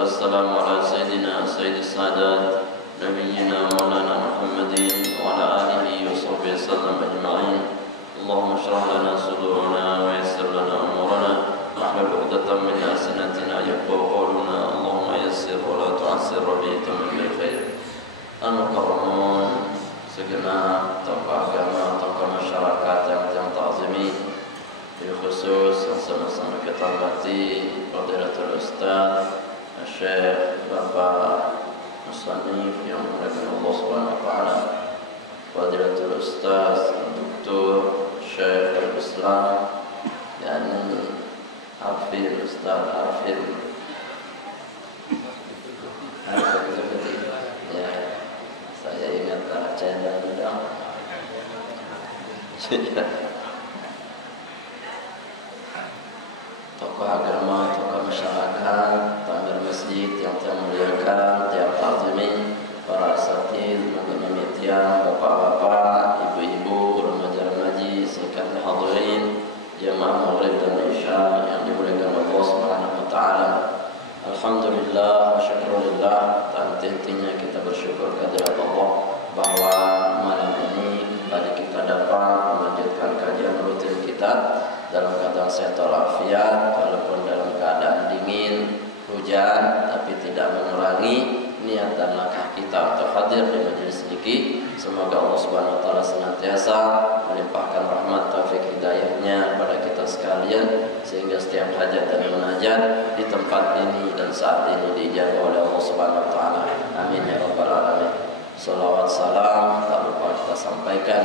والسلام على سيدنا سيد السادات نبينا مولانا محمد وعلى آله وصحبه وسلم أجمعين. اللهم اشرح لنا صدورنا ويسر لنا أمورنا واحلل عقدة من ألسنتنا يفقهوا قولنا. اللهم يسر ولا تعسر وبيتم بالخير. Al-Mukarramun, segenap tokoh agama, tokoh masyarakat yang ta'zimi, bil khusus yang sama-sama kita hormati Fadilatul Ustaz Syekh Bapak Musannif yang dimuliakan Allah Subhanahu wa taala, Fadilatul Ustaz Dr. Syekh Al-Islam yakni Hafidh Ustaz Hafidh saya ingat channel sudah tokoh agama, tokoh masyarakat, tamir masjid yang saya muliakan, tiap ta'zimi, para asatidz, pemimpin, bapak-bapak, ibu-ibu, remaja-remaji, sekalian hadirin, jemaah maghrib dan isya yang dimuliakan Allah Subhanahu wa taala. Alhamdulillah wa syukurillah, henti-hentinya kita bersyukur kehadirat Allah bahwa malam ini kembali kita dapat melanjutkan kajian rutin kita dalam keadaan sehat walafiat, walaupun dalam keadaan dingin, hujan, tapi tidak mengurangi niat dan langkah kita untuk hadir di majelis ini. Semoga Allah Subhanahu wa taala senantiasa melimpahkan rahmat taufik hidayahnya kepada kita sekalian sehingga setiap hajat dan munajat di tempat ini dan saat ini diijabah oleh Allah Subhanahu wa taala. Amin ya rabbal alamin. Salawat salam tak lupa kita sampaikan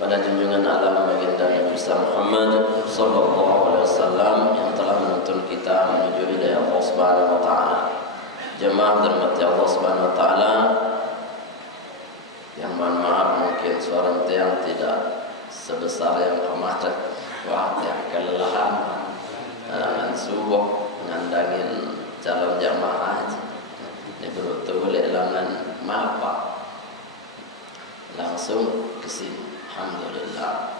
pada junjungan alam baginda Nabi Muhammad sallallahu alaihi wasallam yang telah menuntun kita menuju hidayah Allah Subhanahu wa taala. Jemaah dirahmati Allah Subhanahu wa taala, yang mohon maaf mungkin suara yang tidak sebesar yang kemarin. Wah, yang kelelahan dengan subuh ngandangin calon jamaah haji. Ini betul lengan mapa langsung ke sini. Alhamdulillah.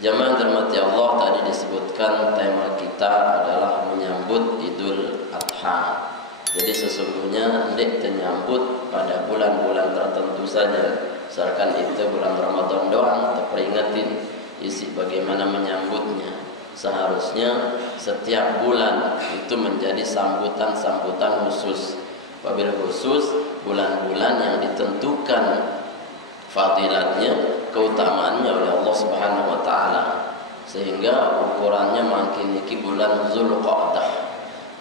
Jamaah dirahmati Allah, tadi disebutkan tema kita adalah menyambut Idul Adha. Jadi sesungguhnya hendak menyambut pada bulan-bulan tertentu saja. Misalkan itu bulan Ramadan doang, teringatin isi bagaimana menyambutnya. Seharusnya setiap bulan itu menjadi sambutan-sambutan khusus. Wabil khusus bulan-bulan yang ditentukan fadilatnya, keutamaannya oleh Allah Subhanahu wa taala. Sehingga ukurannya makin niki bulan Zulqa'dah.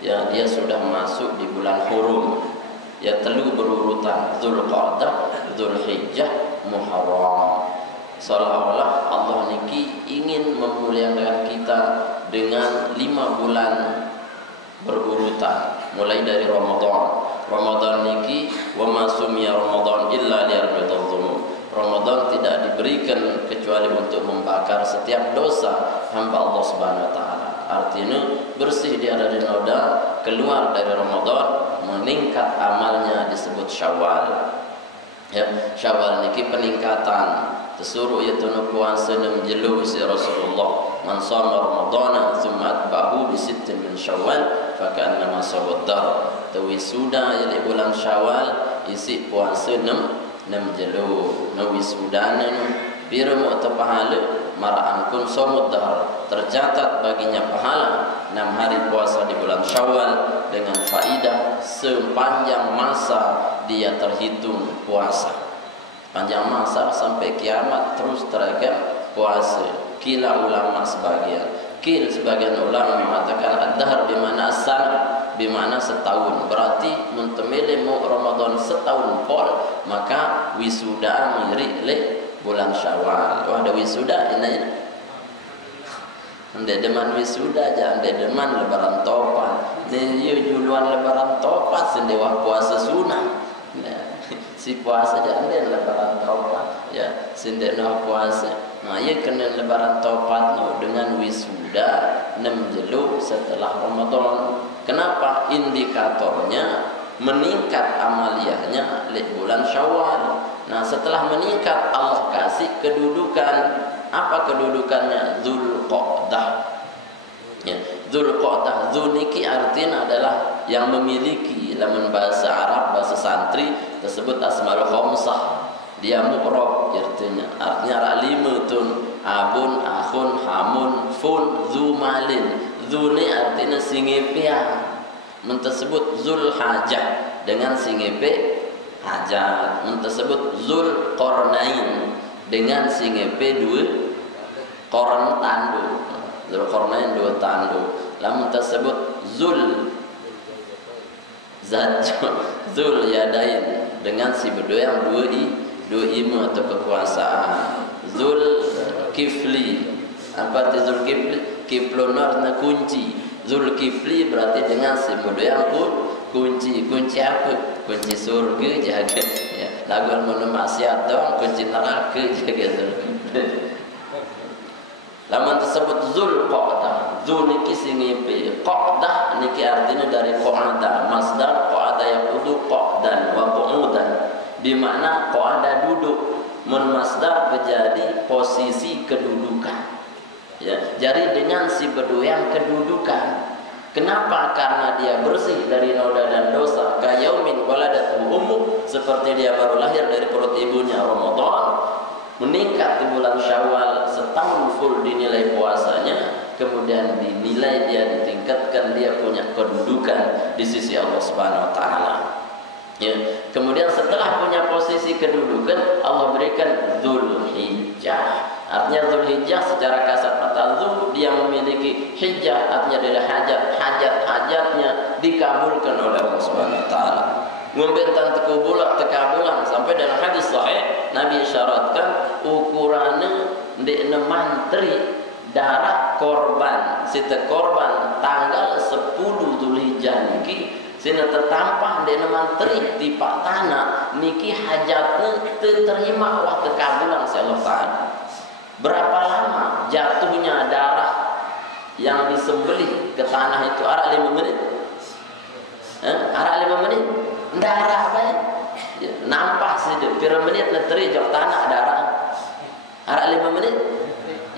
Ya, dia sudah masuk di bulan Hurum. Ya, telu berurutan Zulqa'dah, Zulhijjah, Muharram. Seolah-olah Allah niki ingin memuliakan kita dengan 5 bulan berurutan, mulai dari Ramadan. Ramadan niki wa ma sumiya Ramadan illa liyarbidadh dzunub. Ramadan tidak diberikan kecuali untuk membakar setiap dosa hamba Allah Subhanahu wa taala. Artinya bersih dia dari noda, keluar dari Ramadan, meningkat amalnya disebut Syawal. Ya, Syawal niki peningkatan. Tersuruh itu puasa 6 jelu si Rasulullah. Man shoma Ramadana tsumma atba'ahu bi sittin min Syawal fa ka'annama shawad dahr. Wisuda ya bulan Syawal isi puasa 6 jelu. Wisudana biru mu pahala mar'angkun somud dahr, tercatat baginya pahala 6 hari puasa di bulan Syawal dengan faidah sepanjang masa dia terhitung puasa. Panjang masa sampai kiamat terus teragam puasa. Kila ulama sebagian ulama mengatakan ad-dahr bimana as-sanah, bimana setahun. Berarti mentemele mu Ramadan setahun pol, maka wisuda mirip le bulan Syawal. Wah, ada wisuda ini. Ande deman wisuda aja, ande deman lebaran topat. Ini juluan lebaran topat sendewa puasa sunah. Nah, si puasa aja ande lebaran topat. Ya, sendena puasa. Nah, ia kena lebaran topat dengan wisuda 6 jelu setelah Ramadan. Kenapa? Indikatornya meningkat amaliyahnya di bulan Syawal. Nah, setelah meningkat Allah kasih kedudukan. Apa kedudukannya? Zulqa'dah. Ya, Zulqa'dah, Zul niki artinya adalah yang memiliki. Lamun bahasa Arab, bahasa santri tersebut asmaul khamsah. Dia mu'rab artinya. Artinya ada 5 tun. Abun, akhun, hamun, fun, zu malin. Zu ni artinya singepian. Tersebut Zul Hajah dengan singepe hajat. Tersebut Zul Qarnain dengan singepe 2 korn tanduk. Zul Qarnain 2 tanduk. Lamun tersebut Zul Zul Yadain dengan si berdua yang 2 ilmu atau kekuasaan. Zul Kifli. Apa itu Zul Kifli? Kiflonor na kunci. Zul Kifli berarti dengan si berdua yang kunci. Kunci apa? Kunci surga jaga. Ya, lagu mana maksiat dong, kunci neraka jaga surga. Lamun tersebut Zulqa'dah. Zul niki singipi. Qa'dah niki artinya dari qa'ada. Masdar qa'ada yaqudu qa'dan wa qu'udan. Bermakna qa'ada duduk. Mun masdar menjadi posisi kedudukan. Ya, jadi dengan si berdua yang kedudukan. Kenapa? Karena dia bersih dari noda dan dosa. Kayaumin waladatu ummu, seperti dia baru lahir dari perut ibunya Ramadan. Meningkat di bulan Syawal, setahun full dinilai puasanya, kemudian dinilai dia ditingkatkan, dia punya kedudukan di sisi Allah Subhanahu wa taala. Ya. Kemudian setelah punya posisi kedudukan, Allah berikan Dzulhijjah. Artinya Dzulhijjah secara kasat mata Dzul, dia memiliki hijjah, artinya adalah hajat-hajatnya dikabulkan oleh Allah Subhanahu wa taala. Membentan tekabulan sampai dalam hadis sahih Nabi isyaratkan ukurannya di mantri darah korban. Sita korban tanggal 10 Dzulhijjah niki sina tertampah di mantri di pak tanah niki hajatnya terima waktu kabulan Allah taala. Berapa lama jatuhnya darah yang disembelih ke tanah itu? Arah 5 menit. Arah 5 menit. Darah apa ya? Nampak sih pira menit neteri jauh tanah darah. Arah 5 menit.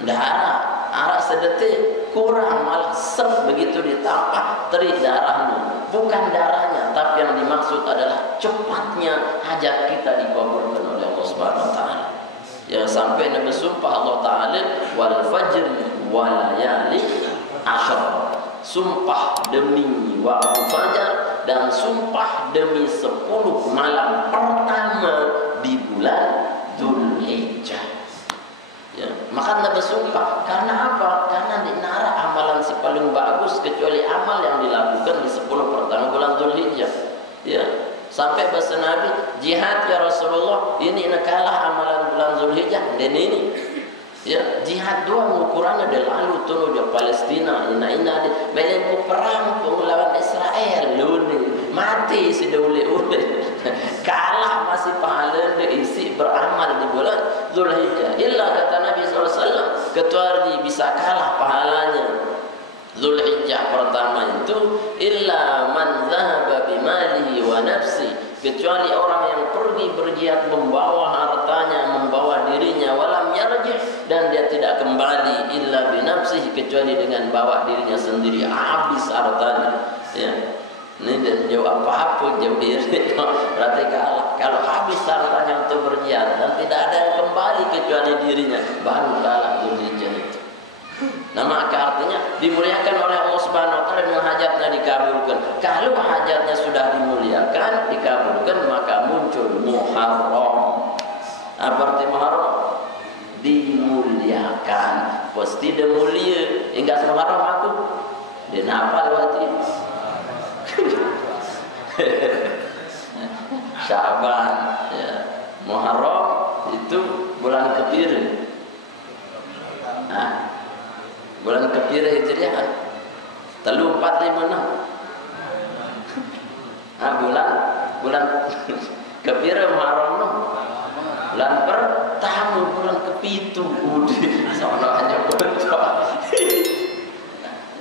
Darah. Arah sedetik kurang, malah sep begitu ditampah teri darahnya. Bukan darahnya, tapi yang dimaksud adalah cepatnya hajat kita dikabulkan oleh Allah Subhanahu wa taala. Ya, sampai Nabi sumpah Allah taala wal fajr wa layali asyr. Sumpah demi waktu fajar dan sumpah demi 10 malam pertama di bulan Dzulhijjah. Ya, maka Nabi sumpah karena apa? Karena di nara amalan si paling bagus kecuali amal yang dilakukan di 10 pertama bulan Dzulhijjah. Ya, sampai bahasa Nabi jihad ya Rasulullah, ini kalah amalan bulan Dzulhijjah dan ini. Ya, jihad doang ukurannya dari lalu tuh di Palestina, ina melempar perang melawan Israel, luni mati si ule kalah masih pahala diisi beramal di bulan Dzulhijjah. Illa kata Nabi SAW, kecuali bisa kalah pahalanya Dzulhijjah pertama itu illa man dhahaba bimalihi wa nafsi, kecuali orang yang pergi berjihad membawa hartanya, membawa dirinya, walam yarjih, dan dia tidak kembali illa binafsihi, kecuali dengan bawa dirinya sendiri, habis hartanya. Ya. Ini dan jauh apa-apa jauh diri. Berarti kalau habis hartanya untuk berjihad dan tidak ada yang kembali kecuali dirinya, baru kalah Dzulhijjah itu. Nah, maka artinya dimuliakan oleh Allah Subhanahu wa taala dengan hajatnya dikabulkan. Kalau hajatnya sudah dimuliakan, dikabulkan, maka muncul Muharram. Apa arti Muharram? Dimuliakan. Pasti dia mulia. Hingga Muharram aku. Dia apa lewati? Syaban. Ya. Muharram itu bulan kepira. Nah, bulan kepira Hijriah kan? 3456. Bulan kepira Muharram no. Bulan pertama bulan kepitu budi. Sono hanya betul.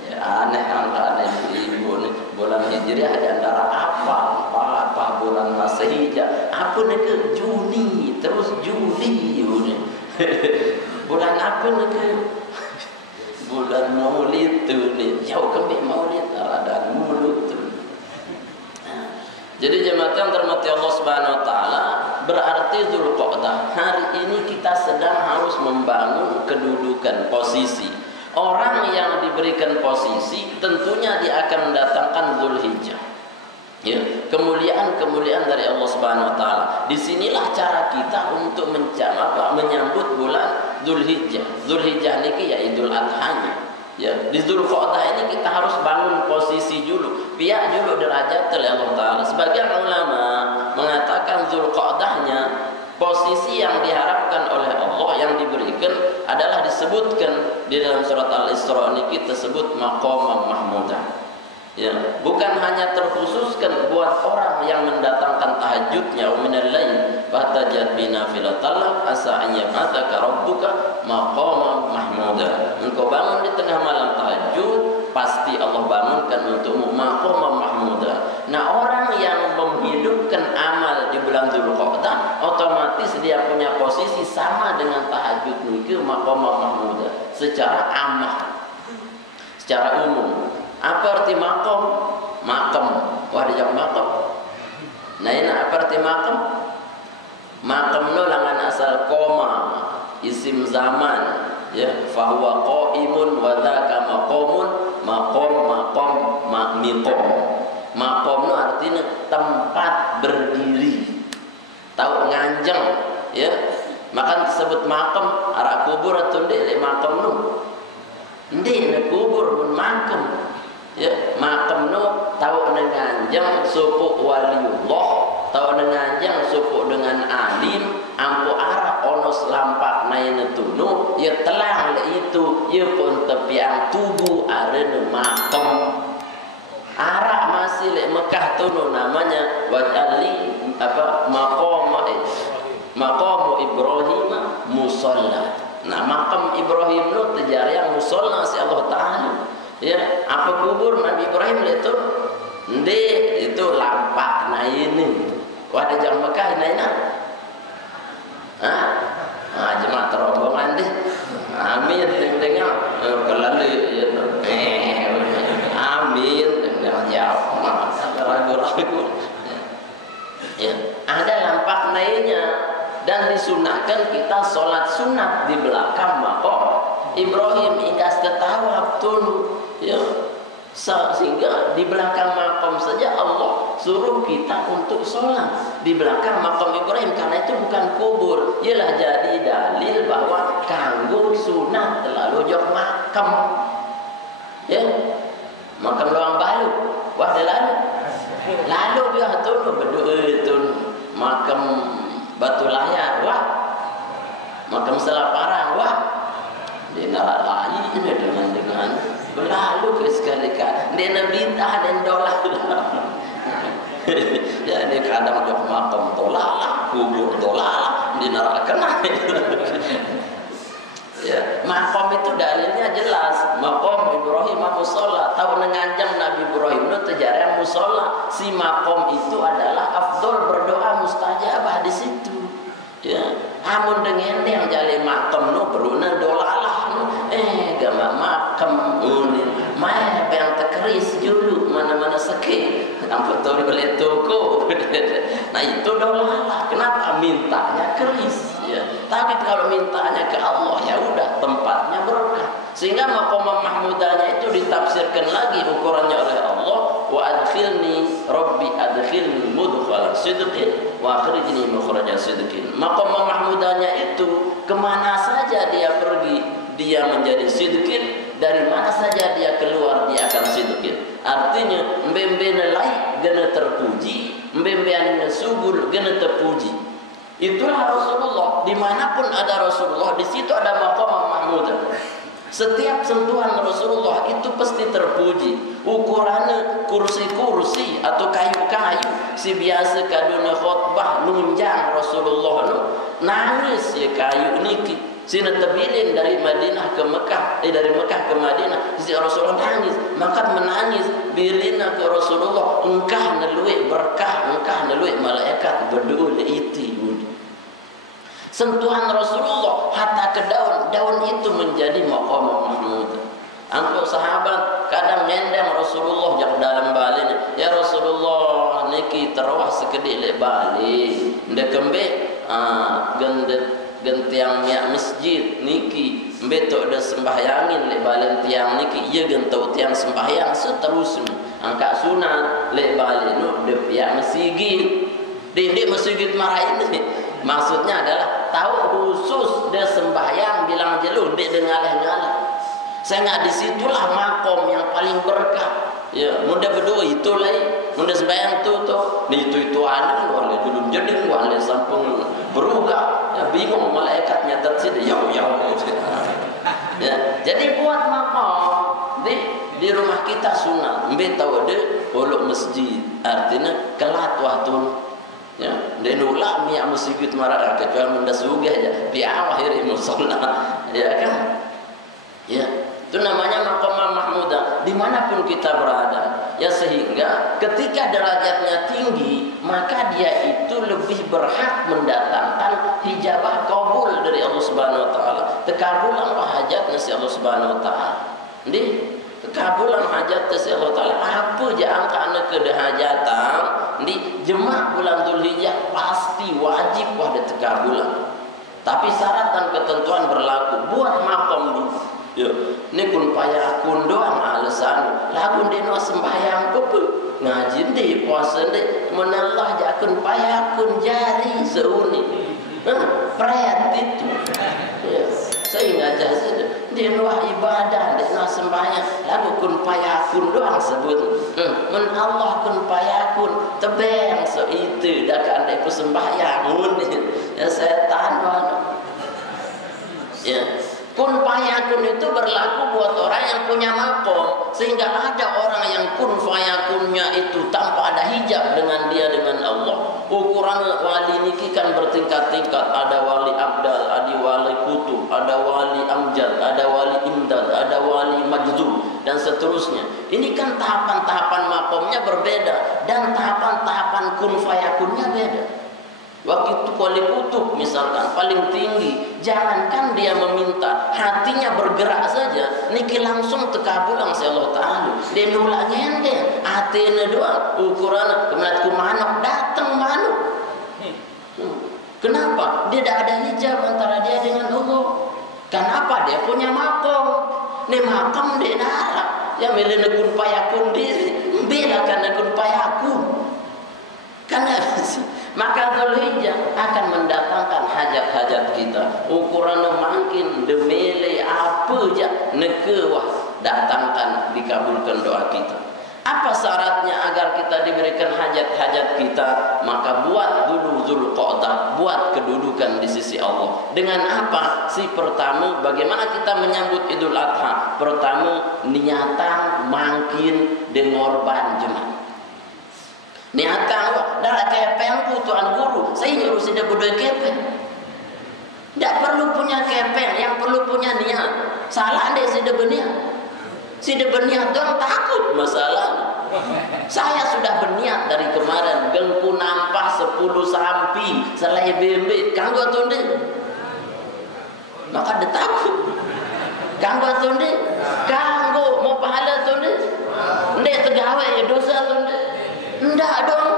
Ya aneh ibu nih. Bulan Hijriah di antara apa bulan Masehija. Apa nih ke Juni terus Juli ini. Bulan apa nih ke bulan Maulid tu ni. Jauh kami Maulid rada mulut tu. Jadi jemaah yang dirahmati Allah Subhanahu wa taala, berarti Dzulqa'dah hari ini kita sedang harus membangun kedudukan posisi. Orang yang diberikan posisi tentunya dia akan mendatangkan Dzulhijjah. Ya, kemuliaan-kemuliaan dari Allah Subhanahu wa taala. Disinilah cara kita untuk menyambut bulan Dzulhijjah. Dzulhijjah niki ya Idul Adha. Ya, di Dzulqa'dah ini kita harus bangun posisi dulu, biar dulu derajat oleh Allah taala. Sebagian ulama mengatakan Dzulqa'dahnya posisi yang diharapkan oleh Allah yang diberikan adalah disebutkan di dalam surat Al-Isra ini tersebut maqam mahmudah. Ya, bukan hanya terkhususkan buat orang yang mendatangkan tahajudnya minal lail fatajad binafilatallah asa an yab'atsaka rabbuka maqaman mahmuda. Engkau bangun di tengah malam tahajud, pasti Allah bangunkan untukmu maqaman mahmuda. Nah, orang yang menghidupkan amal di bulan Dzulqa'dah otomatis dia punya posisi sama dengan tahajud niki maqaman mahmuda secara ammah, secara umum. Apa arti makom? Makom. Wah, dia jawab makom. Nah, ini apa arti makom? Makom itu langan asal koma, isim zaman. Ya, fahuwa qaimun wa dzaka maqamun, maqam miqam. Makom itu artinya tempat berdiri. Tahu nganjeng, ya. Maka disebut makom, arah kubur atau ndek makom nu. Ndek kubur pun makom. Ya, makam no tahu dengan jang suku waliullah, tahu dengan jang suku dengan alim, ampu arah onos lampak nain tunu, ya telang itu, ya pun tepiang tubuh ada makam. Arah masih le Mekah tunu namanya wajali apa maqam Ibrahim musalla. Nah, makam Ibrahim no tejar yang musalla si Allah Taala. Ya, apa kubur Nabi Ibrahim itu? Ndi, itu lampak nah ini. Wadah jam Mekah naina. Jemaah rombongan deh. Amin dengar kelali ya. Amin dengar jawab. Ragu-ragu. Ya, ada lampak nainnya dan disunahkan kita sholat sunat di belakang makam Ibrahim ikas ketawa tun. Ya, sehingga di belakang makam saja Allah suruh kita untuk sholat di belakang makam Ibrahim karena itu bukan kubur. Ialah jadi dalil bahwa kanggo sunat terlalu jauh makam. Ya, makam luang balu. Wah, lalu dia tu berdua itu makam batu layar. Wah, makam selaparang. Wah, dia nak lain dengan berlalu ke sekali-kali dia nak bintah dan dolar. Jadi kadang dia makam dolar, kubur dolar, dia nak kena. Ya, makam itu dalilnya jelas. Makam Ibrahim musalla. Tahu nenganjang Nabi Ibrahim itu terjarang musalla. Si makam itu adalah afdol berdoa mustajabah di situ. Ya, amun dengan yang jali makam no beruna dolar. Gama makam ini mana yang terkeris dulu mana-mana sakit nampak tu beli toko. Nah, itu dolar. Kenapa mintanya keris ya? Tapi kalau mintanya ke Allah ya udah tempatnya berkah. Sehingga maqam mahmudanya itu ditafsirkan lagi ukurannya oleh Allah, wa adkhilni rabbi adkhilni mudkhala sidqin wa akhrijni mukhraja sidqin. Maqam mahmudanya itu kemana saja dia pergi dia menjadi sidqin, dari mana saja dia keluar dia akan sidqin. Artinya mbembena laik gena terpuji, mbembena subur gena terpuji. Itulah Rasulullah. Dimanapun ada Rasulullah, di situ ada maqam mahmudah. Setiap sentuhan Rasulullah itu pasti terpuji. Ukurannya kursi-kursi atau kayu-kayu. Si biasa kaduna khutbah nunjang Rasulullah nangis ya kayu niki. Sina terbilin dari Madinah ke Mekah, dari Mekah ke Madinah, si Rasulullah nangis, maka menangis bilina ke Rasulullah, engkah nelui berkah, engkah nelui malaikat berdoa itu. Sentuhan Rasulullah hatta ke daun itu menjadi maqam mahmud. Angkut sahabat kadang ngendang Rasulullah jak dalam balik. Ya Rasulullah, niki terawah sekedik lek balik. Ndek kembe gentiang miak masjid niki betok dah sembahyangin lek balik tiang niki ia gentau tiang sembahyang seterusnya. Angkat sunat lek balik nu de piak masjid. Dik masjid marah ini. Maksudnya adalah tahu khusus dia sembahyang bilang jelu dik dengalah-ngalah. Saya nggak disitulah makom yang paling berkah. Ya, muda berdua itu lah, muda sembahyang tu, itu anu, wale dulu jadi wale sampung berubah. Ya bingung malaikatnya tersid, ya. Ya, jadi buat makom di rumah kita sunat. Mbe tahu de olok masjid, artinya kelat waktu. Ya, dan ulah miak masjid marah kecuali muda sugih aja. Di akhir musola, ya kan? Ya. Itu namanya maqamah mahmudah dimanapun kita berada. Ya sehingga ketika derajatnya tinggi, maka dia itu lebih berhak mendatangkan hijabah kabul dari Allah Subhanahu wa taala. Tekabulan hajatnya si Allah Subhanahu wa taala. Ndi tekabulan hajat si Allah taala apa je angkana ke hajatan di jemaah bulan Dzulhijjah pasti wajib ada tekabulan. Tapi syarat dan ketentuan berlaku buat makom dulu. Ya, ni kun payah kun doang alasan. Lagu deno sembahyang apa? Ngaji di puasa di menallah jakun payah kun jari seuni. Pret itu. Ya, saya ngajak saja. Deno ibadah, deno sembahyang. Lagu kun payah kun doang sebut. Men Allah kun payah kun tebeng so itu dak andai sembahyang muni. Ya setan mana. Ya. Kun fayakun itu berlaku buat orang yang punya makom. Sehingga ada orang yang kun fayakunnya itu tanpa ada hijab dengan dia dengan Allah. Ukuran wali niki kan bertingkat-tingkat. Ada wali abdal, ada wali kutub, ada wali amjad, ada wali imdad, ada wali majdud, dan seterusnya. Ini kan tahapan-tahapan makomnya berbeda. Dan tahapan-tahapan kun fayakunnya beda. Waktu itu wali kutub misalkan paling tinggi, jangankan dia meminta, hatinya bergerak saja, niki langsung tekabulang si Allah Ta'ala. Dia nolak nyendeng, hatinya doang, ukuran kemudian manuk datang manuk. Kenapa? Dia tidak ada hijab antara dia dengan Allah. Kenapa? Dia punya makom. Ini makom dia darah. Yang milih nekun payakun diri, belakan nekun payakun. Karena maka Dzulhijjah akan mendatangkan hajat-hajat kita. Ukuran makin demele apa je nekewah datangkan dikabulkan doa kita. Apa syaratnya agar kita diberikan hajat-hajat kita? Maka buat dulu Dzulqa'dah, buat kedudukan di sisi Allah. Dengan apa? Si pertama, bagaimana kita menyambut Idul Adha? Pertama, niatan makin dengorban jemaah. Niatan wah, dah kepeng ku tuan guru. Saya nyuruh sudah budaya kepeng. Tak perlu punya kepeng, yang perlu punya niat. Salah deh sudah berniat. Sudah berniat doang takut masalah. Saya sudah berniat dari kemarin gengku nampak 10 sampi selai bembe kanggo tunde. Maka dia takut. Kanggo tunde, kanggo mau pahala tunde. Ndek tegawe ya dosa tunde. Enggak dong.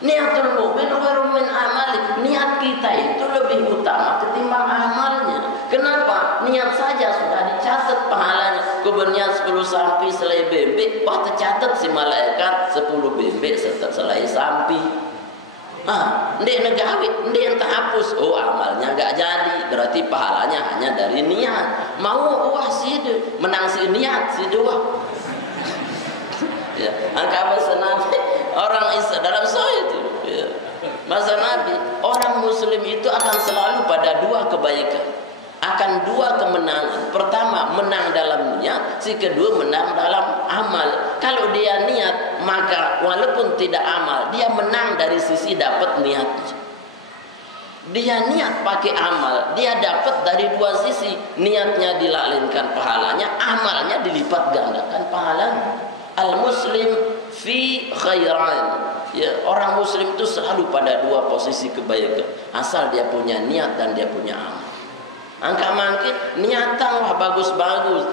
Niatul mu'min khairum min amali. Niat kita itu lebih utama ketimbang amalnya. Kenapa? Niat saja sudah dicatat pahalanya. Kau berniat 10 sampi selai bebek, wah tercatat si malaikat 10 bebek selai sampi. Ndek negawi, ndek yang terhapus. Oh, amalnya enggak jadi. Berarti pahalanya hanya dari niat. Mau wah sih menang si niat si dua. Ya, angka masa Nabi orang Islam dalam sahih itu ya. Masa Nabi orang muslim itu akan selalu pada dua kebaikan, akan dua kemenangan. Pertama menang dalam niat, si kedua menang dalam amal. Kalau dia niat maka walaupun tidak amal, dia menang dari sisi dapat niat. Dia niat pakai amal, dia dapat dari dua sisi. Niatnya dilalinkan pahalanya, amalnya dilipat gandakan pahalanya. Al-muslim fi khairan. Ya, orang muslim itu selalu pada dua posisi kebaikan. Asal dia punya niat dan dia punya amal. Angka mungkin niatan wah bagus-bagus.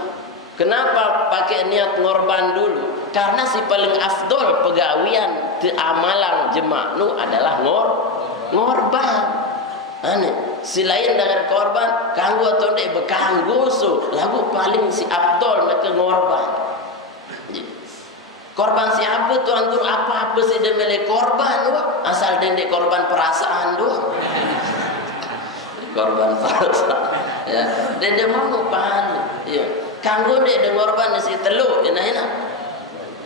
Kenapa pakai niat ngorban dulu? Karena si paling afdol pegawian te amalan jemaah nu adalah ngorban. Ane, selain dengan korban, kanggo atau ndek bekanggo so, lagu paling si afdol nak ngorban. Korban siapa tu antur apa-apa sih dia milih korban wah. Asal dia korban perasaan doang. Korban perasaan. Ya, dia mau paham. Ya. Kanggo dia korban si teluk ina.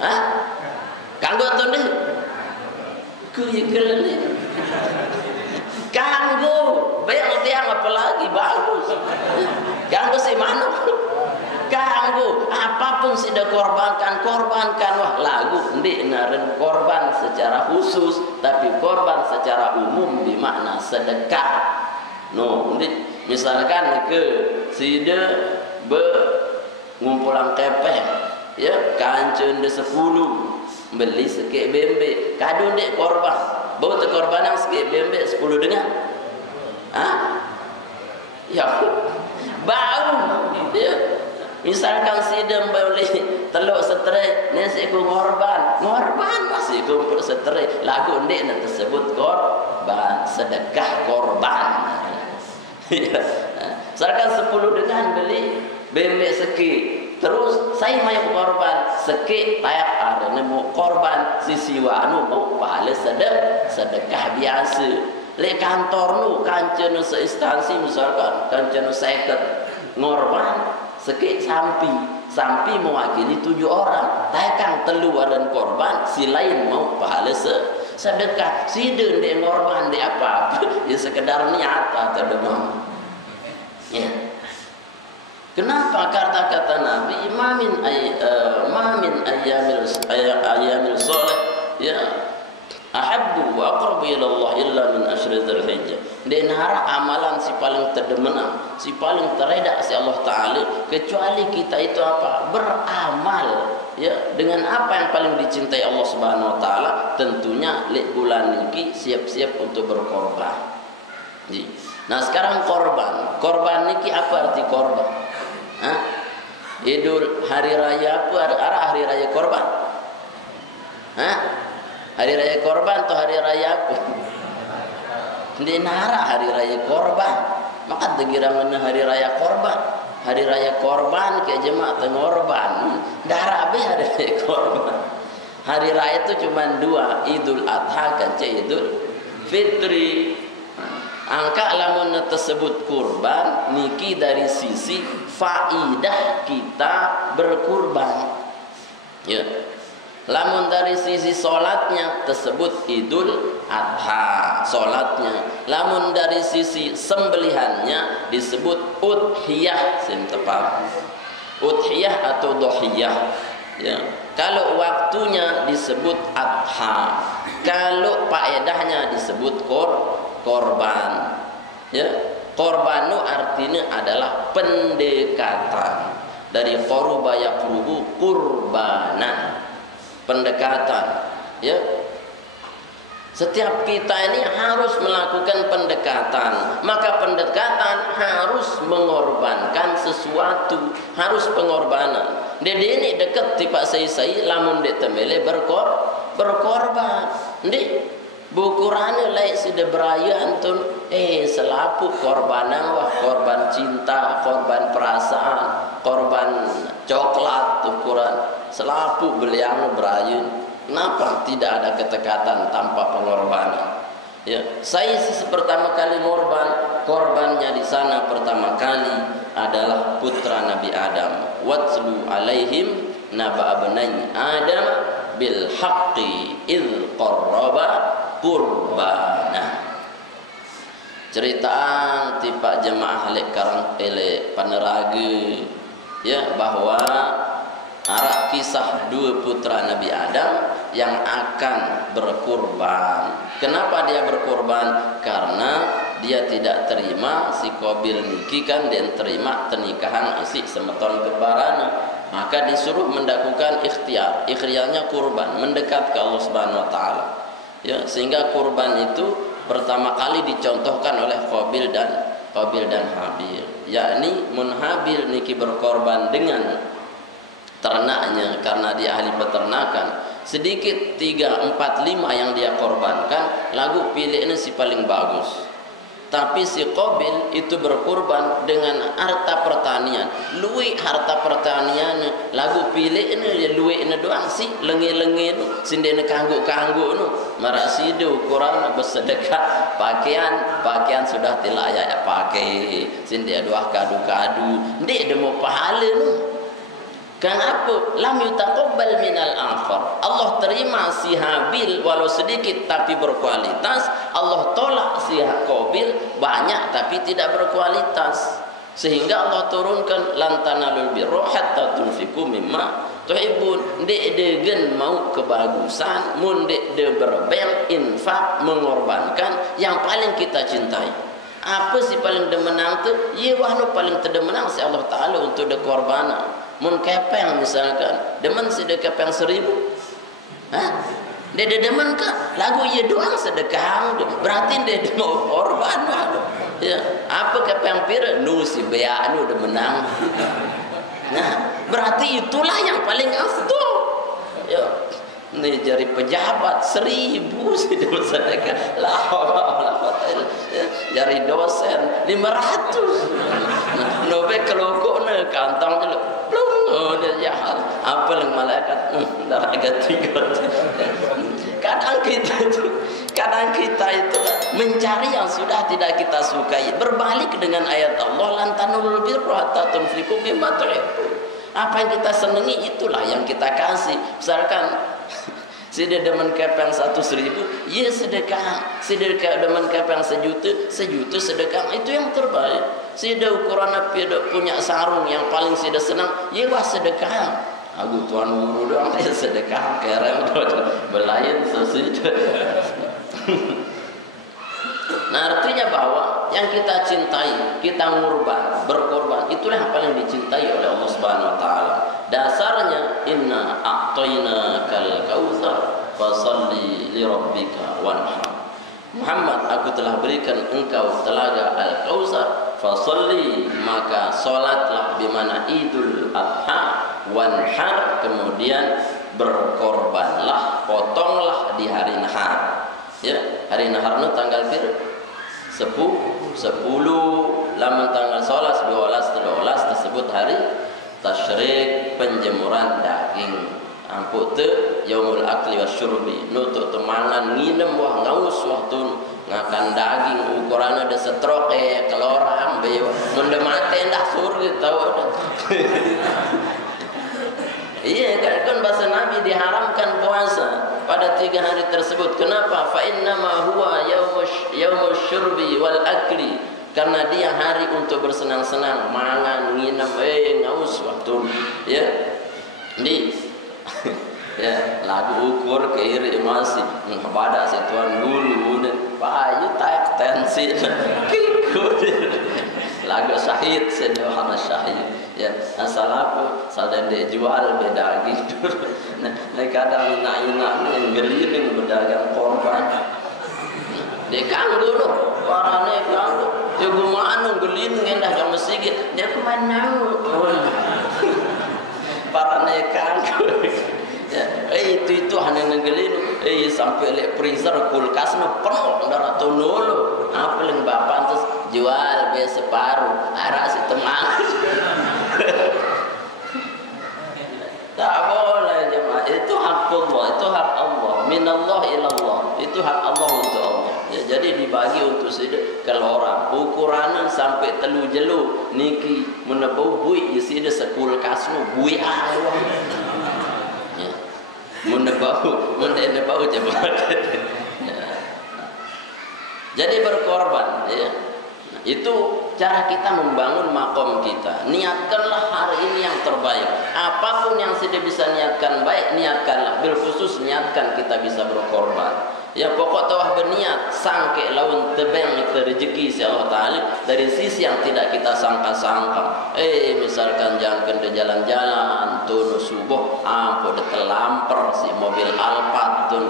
Hah? Kanggo tu dia. Ku kelele. Kanggo, bayang tiang apa lagi bagus. Kanggo si mana? Kanggo apapun sudah korbankan wah lagu ndi naren korban secara khusus tapi korban secara umum bermakna sedekah. No, ndi misalkan ke sida be ngumpulan kepeh ya kanceun de 10 beli sekek bembe kado ndek korban bau te korban yang sekek bembe 10 dengan ya bau ya. Misalkan si dem beli teluk seterai, nasi ku ngorban masih ku seterai. Lagu ndek nak tersebut korban, sedekah korban. Misalkan 10 dengan beli bebek seki, terus saya mau korban seki tayak ada nemu korban sisi wanu mau pahala sedekah biasa. Le kantor nu kancen seinstansi misalkan kancen 50 ngorban sekit sampi mewakili 7 orang takkan telu dan korban si lain mau pahala sedekah si den dia korban dia apa ya sekedar niat atau demam ya. Kenapa kata-kata Nabi mamin ayyamil soleh ya ahabbu wa aqrabu ila Allah illa min asyratil hijjah. Dan harap amalan si paling terdemenang, si paling teredak si Allah Taala kecuali kita itu apa? Beramal ya dengan apa yang paling dicintai Allah Subhanahu wa taala, tentunya lek bulan niki siap-siap untuk berkorban. Nah, sekarang korban. Korban niki apa arti korban? Idul hari raya apa arah hari raya korban? Hari raya korban atau hari raya apa? Di nara hari raya korban. Maka tegira mana hari raya korban? Hari raya korban ke jemaah tengorban. Darah be hari raya korban. Hari raya itu cuma 2, Idul Adha dan Idul Fitri. Angka lamun tersebut kurban niki dari sisi faidah kita berkurban. Ya. Lamun dari sisi solatnya tersebut Idul Adha solatnya. Lamun dari sisi sembelihannya disebut udhiyah, sim tepat. Udhiyah atau dohiyah. Ya. Kalau waktunya disebut adha, kalau faedahnya disebut korban. Ya. Korban itu artinya adalah pendekatan dari qaruba yaqrubu qurbanan. Pendekatan ya. Setiap kita ini harus melakukan pendekatan. Maka pendekatan harus mengorbankan sesuatu, harus pengorbanan. Dede ini dekat tipe saya lamun de temele berkorban. Ndi bukurane lain sudah beraya antun selapu korbanan wah korban cinta, korban perasaan, korban coklat ukuran selapu beliau berayun. Kenapa tidak ada ketekatan tanpa pengorbanan? Ya, saya pertama kali korbannya di sana pertama kali adalah putra Nabi Adam. Watslu alaihim naba abnai Adam bil haqqi id qarraba qurbana. Cerita tipe jemaah lek karang ele panerage ya bahwa arah kisah 2 putra Nabi Adam yang akan berkurban. Kenapa dia berkurban? Karena dia tidak terima si Qabil niki kan dan terima pernikahan isi semeton kebarana. Maka disuruh melakukan ikhtiar. Ikhtiarnya kurban, mendekat ke Allah Subhanahu wa taala. Ya, sehingga kurban itu pertama kali dicontohkan oleh Qabil dan Habil. Yakni mun Habil niki berkorban dengan ternaknya karena dia ahli peternakan. Sedikit 3, 4, 5 yang dia korbankan, lagu pilihnya si paling bagus. Tapi si Qabil itu berkorban dengan harta pertanian. Lui harta pertaniannya, lagu pilih ini dia lui ini doang sih, lengi-lengi nu, sindene kanggu-kanggu nu, marak sidu ukuran bersedekah pakaian sudah tidak layak pakai, sinde doa kadu-kadu, ndek demo pahala nu. Kenapa? Lam yutaqabbal minal akhar. Allah terima si Habil walau sedikit tapi berkualitas. Allah tolak si Qabil banyak tapi tidak berkualitas. Sehingga Allah turunkan lan tanalul birra hatta tunfiqu mimma tuhibbun. Dek degen mau kebagusan, mun dek de berbel infak mengorbankan yang paling kita cintai. Apa sih paling demenang tu? Ye wahnu paling terdemenang si Allah Taala untuk de korbana. Mun kepeng misalkan, demen sedekah kepeng 1000. Hah? Dia demen ke lagu ye doang sedekah, berarti dia mau korban. Ya, apa kepeng pira nu si bea nu demenang. Nah, berarti itulah yang paling afdol. Ya. Ini jari pejabat 1000 sih dia sedekah. La haula wala quwata. Jari dosen 500. Nah, nobe kelokokna kantong dulu. Oh, dia jahat. Apa yang malaikat? Dah agak 3. Kadang kita itu mencari yang sudah tidak kita sukai. Berbalik dengan ayat Allah, lan tanulul birra hatta tunfiqu mimma tuhibbun. Apa yang kita senangi itulah yang kita kasih. Misalkan si dia demen kepeng 100.000, ya sedekah. Si dia demen kepeng 1 juta sedekah. Itu yang terbaik. Si dia ukuran punya sarung yang paling si dia senang, ya wah sedekah. Aku tuan guru doang ya sedekah kerem belayan sesudah. Nah, artinya bahwa yang kita cintai, kita berkorban, itulah yang paling dicintai oleh Allah Subhanahu wa taala. Dasarnya inna a'tainakal kautsar fasalli li rabbika wanhar. Muhammad, aku telah berikan engkau telaga al-kautsar, fasalli, maka salatlah, bimana Idul Adha, wanhar, kemudian berkorbanlah, potonglah di hari nahar. Ya, hari nahar nu tanggal pira? 10, lamun tanggal 11, 12 tersebut hari tasyrik, penjemuran daging. Ampun tu yaumul akli wasyurbi, nutuk temangan nginem wah ngaus waktu ngakan daging ukurannya ada setrok keloram be mun de mate dah surga tahu. Iya, kan bahasa Nabi diharamkan puasa pada 3 hari tersebut. Kenapa? Fa inna ma huwa yaumush syurbi wal akli. Karena dia hari untuk bersenang-senang, mangan, nginep, ngaus waktu. Ya. Di ya, lagu ukur kiri masih ngebadak situan dulu payu tak tensi kikut lagu syahid sedohana syahid ya asal aku saldan dia jual beda gitu. Nah, kadang ina yang gelining berdagang korban dekang dulu parane kanggo ya gumanu gelining endah jam masjid dia kemana parane kanggo ya, itu hanya ngegelin, sampai lek freezer kulkasnya penuh darah tunul, apa yang bapak terus jual be separuh, arak si temang. Tak boleh jemaah, itu hak Allah, itu hak Allah, minallah ilallah, itu hak Allah untuk Allah. Ya, jadi dibagi untuk kalau orang ukurannya sampai telu jelu, niki menebau bui isi de sekulkasmu bui Allah. Menebau jemaah. Jadi berkorban ya. Itu cara kita membangun makom kita. Niatkanlah hari ini yang terbaik. Apapun yang sudah bisa niatkan baik, niatkanlah. Bil khusus niatkan kita bisa berkorban. Ya pokok tawah berniat sangke lawan tebeng rezeki si Allah Ta'ala dari sisi yang tidak kita sangka-sangka. Misalkan jangan ke jalan-jalan tun subuh ampun terlamper si mobil Alphard tun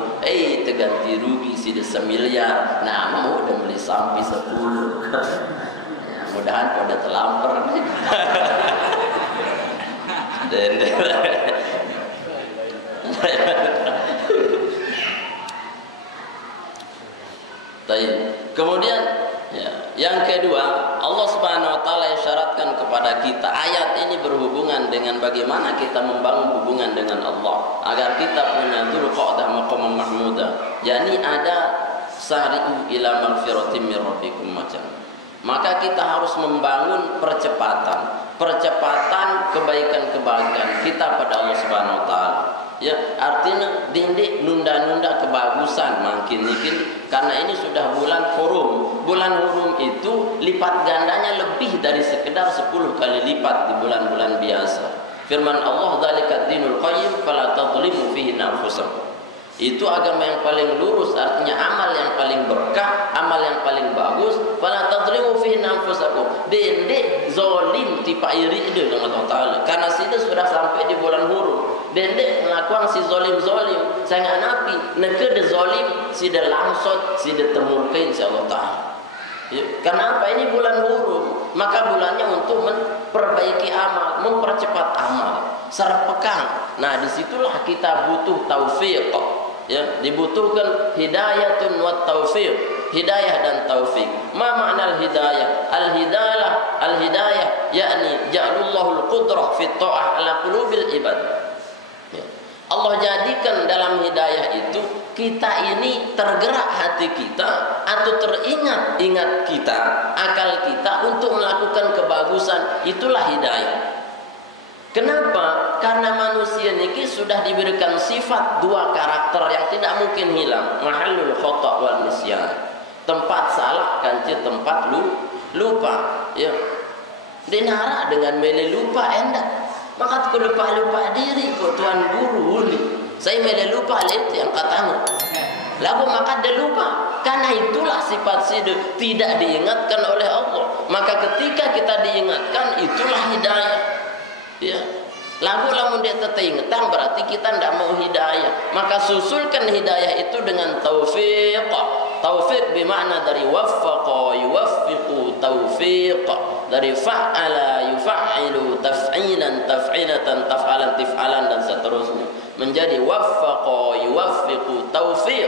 terganti rugi si 1 miliar. Nah mau udah beli sampai 10. Ya, mudahan pada terlamper. Dendek. Kemudian ya, yang kedua, Allah Subhanahu wa taala isyaratkan kepada kita, ayat ini berhubungan dengan bagaimana kita membangun hubungan dengan Allah agar kita punya dzul qa'dah maqam mahmuda. Yani ada sari'u ila maghfiratin min rabbikum macam. Maka kita harus membangun percepatan kebaikan-kebaikan kita pada Allah Subhanahu wa taala. Ya, artinya dindik nunda-nunda kebagusan makin karena ini sudah bulan hurum. Bulan hurum itu lipat gandanya lebih dari sekedar 10 kali lipat di bulan-bulan biasa. Firman Allah, "Dzalika dinul qayyim fala tadhlimu fihi anfusakum." Itu agama yang paling lurus, artinya amal yang paling berkah, amal yang paling bagus. Fala tadhlimu fihi anfusakum. Dendek zalim tipa iri dengan Allah Taala. Karena sida sudah sampai di bulan hurum. Dendek melakukan si zalim-zalim, sangat napi, nekede zalim sida langsot, sida temurkain si Allah Taala. Ya, kenapa ini bulan hurum? Maka bulannya untuk memperbaiki amal, mempercepat amal, serpekan. Nah, disitulah kita butuh taufik. Ya, dibutuhkan hidayatun wa taufiq, hidayah dan taufik. Ma makna al-hidayah? Al-hidayah yakni ja'alullahu al-qudrah fi ta'ah ala qulubil ibad. Ya. Allah jadikan dalam hidayah itu kita ini tergerak hati kita atau teringat kita, akal kita untuk melakukan kebagusan. Itulah hidayah. Kenapa? Karena manusia ini sudah diberikan sifat dua karakter yang tidak mungkin hilang. Mahallul khata' wal nisyan. Tempat salah kanci tempat lupa. Ya. Dinara dengan mele lupa endak. Maka aku lupa diri kok tuan guru ni. Saya mele lupa itu yang katanya. Lalu maka dia lupa. Karena itulah sifat sidu tidak diingatkan oleh Allah. Maka ketika kita diingatkan, itulah hidayah. Ya, lagu lamun dia teringetan berarti kita tidak mau hidayah. Maka susulkan hidayah itu dengan taufik. Taufik bermakna dari waffaqa yuwaffiqu taufiq, dari fa'ala yuf'ilu taf'ilan taf'ilatan taf'alan tif'alan dan seterusnya menjadi waffaqa yuwaffiqu taufiq.